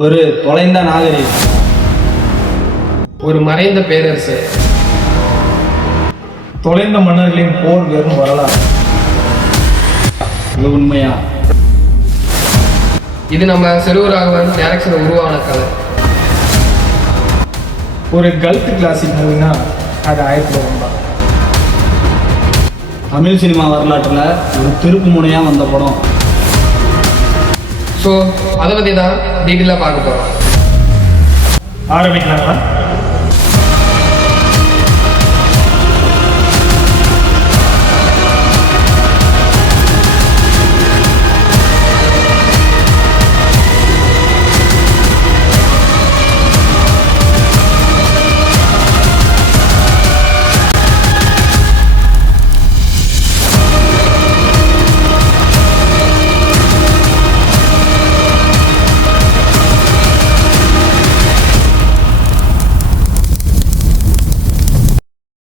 ஒரு தொலைந்த நாகரிகம், ஒரு மறைந்த பேரரசு, தொலைந்த மன்னர்களின் போர் வெறும் வரலாறு. இது உண்மையா? இது நம்ம செல்வராகவன் டைரக்ஷன் உருவான கதை. ஒரு கல்ட் கிளாசிக் மூவினா அது 1901 தான். தமிழ் சினிமா வரலாற்றில் ஒரு திருப்பு முனையாக வந்த படம். ஸோ அதை பற்றி தான் டீட்டெயிலாக பார்க்க போகிறோம். ஆரம்பிக்கலாங்களா?